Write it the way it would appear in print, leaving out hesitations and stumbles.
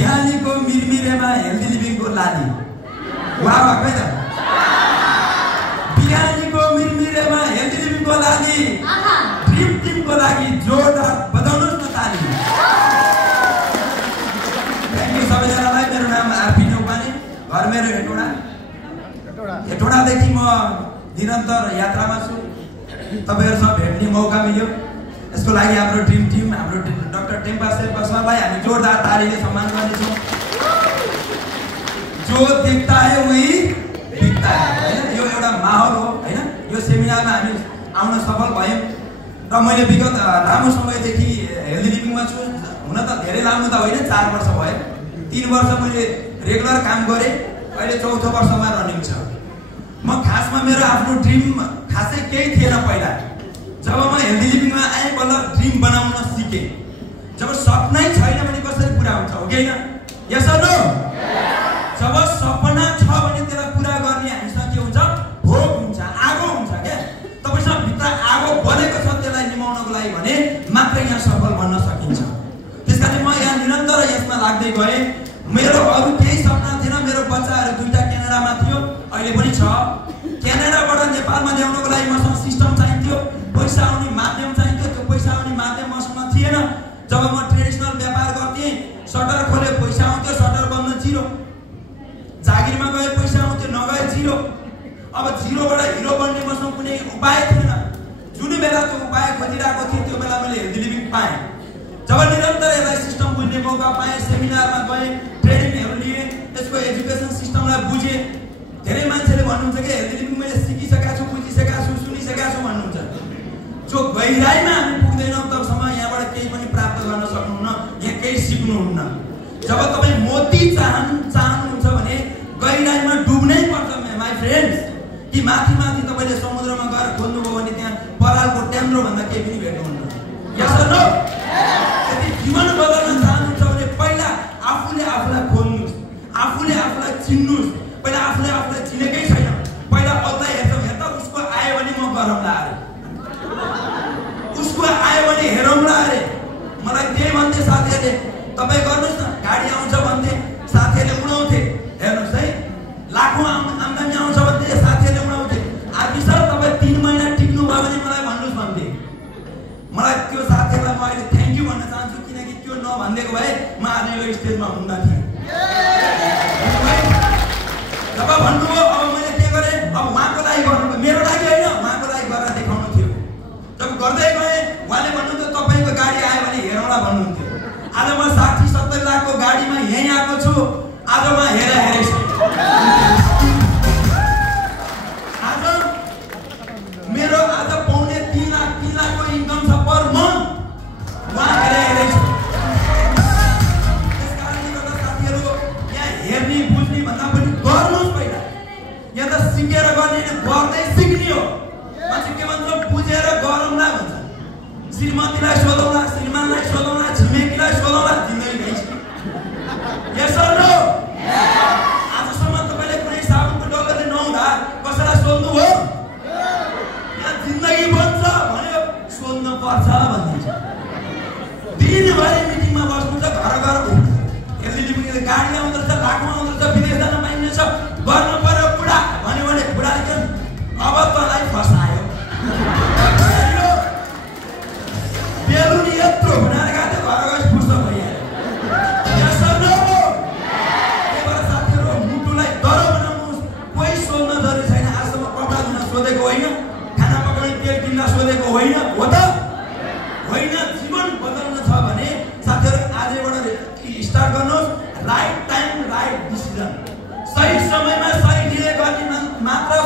बिहानीको मिरमिरेमा healthy लिभिङको लाली वाह वाह खै त बिहानीको मिरमिरेमा हेल्दी लिभिङको लाली ड्रिम टिमको लागि जोरदार बजाउनुस् न ताली थ्यांक यू सबैजनालाई मेरो नाम आरपी न्यौपाने घर मेरो हेटौडादेखि म निरन्तर यात्रामा छु तपाईहरुसँग भेट्ने मौका मिल्यो यसको लागि हाम्रो ड्रिम टिम हाम्रो डाक्टर टेम्पा शेर्पा सरलाई हामी जोरदार तालीले सम्मान गर्नेछौँ जो दिखता है वही बिकता है हैन यो एउटा माहौल हो हैन यो सेमिनारमा हामी आउन सफल भयौं र मैले विगत लामो समयदेखि हेल्दी लिभिङमा छु हुन त धेरै लामो त होइन 4 वर्ष भयो 3 वर्ष मैले रेगुलर काम गरे अहिले 4थो वर्षमा रनिङ छ म खासमा मेरो आफ्नो ड्रिम खासै केही थिएन पहिला जब म हेल्दी लिभिङमा आए बल्ल ड्रिम बनाउन सिके जब सपनै छैन भने कसरी पुरा हुन्छ हो कि हैन यस अर नो जब सपना छ भने त्यसलाई पुरा गर्ने हामीसँग के हुन्छ भोक हुन्छ आगो हुन्छ के तपाईसँग भित्र आगो बलेको छ त्यसलाई निमाउनको लागि भने मात्रै यहाँ सफल बन्न सकिन्छ त्यसकारण म यहाँ निरन्तर यसमा लाग्दै गए मेरो अरु केही सपना थिएन मेरो बच्चाहरु दुईटा क्यानाडामा थियो अहिले पनि छ क्यानाडाबाट नेपालमा ल्याउनको लागि मसँग सिस्टम चाहिन्थ्यो पैसा आउने माध्यम चाहिन्थ्यो त्यो पैसा आउने माध्यम मसँग थिएन जब म ट्रेडिसनल व्यापार गर्थे सटर खोले पैसा आउँथ्यो सटर बन्द जिरो जागिरमा गए पैसा आउँथ्यो नगए जिरो अब जिरोबाट हिरो बन्ने मसँग कुनै उपाय थिएन जुन बेला त्यो उपाय खोजिरहेको थिए त्यो बेला मैले हेल्दी लिभिङ पाएँ जब निरन्तर यसलाई सिस्टम बुझ्ने मौका पाएँ सेमिनारमा गएँ ट्रेनिङहरु लिए यसको एजुकेसन सिस्टमलाई बुझेँ धेरै मान्छेले भन्नुहुन्छ कि हेल्दी लिभिङ मैले सिकिसकेका छु बुझिसकेका छु सुनिसकेका छु भन्नुहुन्छ जो गहिराईमा हामी पुग्दैनौँ तबसम्म यहाँबाट केही पनि प्राप्त गर्न सक्नुहुन्न यहाँ केही सिक्नुहुन्न जब तपाई मोती चाहनुहुन्छ भने गहिराईमा डुब्नै पर्छ माई फ्रेन्ड्स कि माथि माथि तपाईले समुद्रमा गएर खोज्नुभयो भने त्यहाँ परालको ट्याम्रो भन्दा केही पनि भेट्नुहुन्न यस अर नो यदि जीवन बदल्न चाहनुहुन्छ भने पहिला आफूले आफूलाई खोज्नुस् आफूले आफूलाई चिन्नुस् पहिला आफूले आफूलाई चिनेकै छैन पहिला अल्लाह हेर्दा उसको आयो भने म गरौँला अरे उसको आयो भने हेरौँला अरे मलाई त्यही भन्थे साथीहरुले तपाई गर्नुस् न गाडी आउँछ भन्थे साथीहरुले उडाउँथे हेर्नुस् है लाखौं आम्दानी आउँछ भन्थे साथीहरुले उडाउँथे आदि सर तपाई 3 महिना टिक्नु भयो भने मलाई भन्नुस् भन्थे मलाई त्यो साथीहरुलाई म अहिले थ्यांक यू भन्न चाहन्छु किनकि त्यो नभन्देको भए म आज यो स्टेजमा हुन्न थिए जब भन्नुभयो अब मैले के गरे अब उहाँको लागि गर्नु मेरो लागि हैन उहाँको लागि गरेर देखाउनु थियो जब गर्दै गए उहाँले भन्नुहुन्थ्यो तपाईको गाडी आयो भने हेरौँला भन्नुहुन्थ्यो आज म 60-70 लाखको गाडीमा यही आएको छु आज म हेरेछु आज मेरो आज पाउने 3 लाखको इन्कम छ पर मन्थ उहाँ हेरेछु त्यसकारणले गर्दा साथीहरु यहाँ हेर्ने बुझ्ने भन्दा पनि गर्नुस् पहिला यहाँ त सिकेर गर्ने गर्दै सिक्ने हो मान्छे के भन्छ बुझेर गरौँला भन्छ श्रीमतीलाई सोधौँला श्रीमानलाई सोधौँला छिमेकीलाई सोधौँला जिन्दगी गइछ यस अर नो आजसम्म तपाईले कुनै साबुनको डलरले नहुँदा कसैलाई सोध्नु हो यहाँ जिन्दगी बन्छ भन्यो सोध्न पर्छ भनिन्छ दिनभरि मिटिङमा बस्नु छ घर हेल्दी लिभिङले गाडी आउँदछ लाखौं आउँदछ विदेश जान पाइन्छ गर्न पर्यो बुढा भन्यो भने बुढाले के अब तँलाई फसायो बेलुनी यत्रो बनाएर गएको घर गएपछि फुर्सद भइहाल्यो यस अर नो त्यही साथीहरु मुटुलाई दरो बनाउनुस् कोही सोध्न जरुरी छैन आजसम्म कपडा धुन सोधेको होइन खाना पकाउने तेल किन्न सोधेको होइन हो त होइन जीवन बदल्न छ भने साथीहरु आजबाट स्टार्ट गर्नुहोस् राइट टाइम राइट डिसिजन सही समयमा सही निर्णय गर्ने मात्र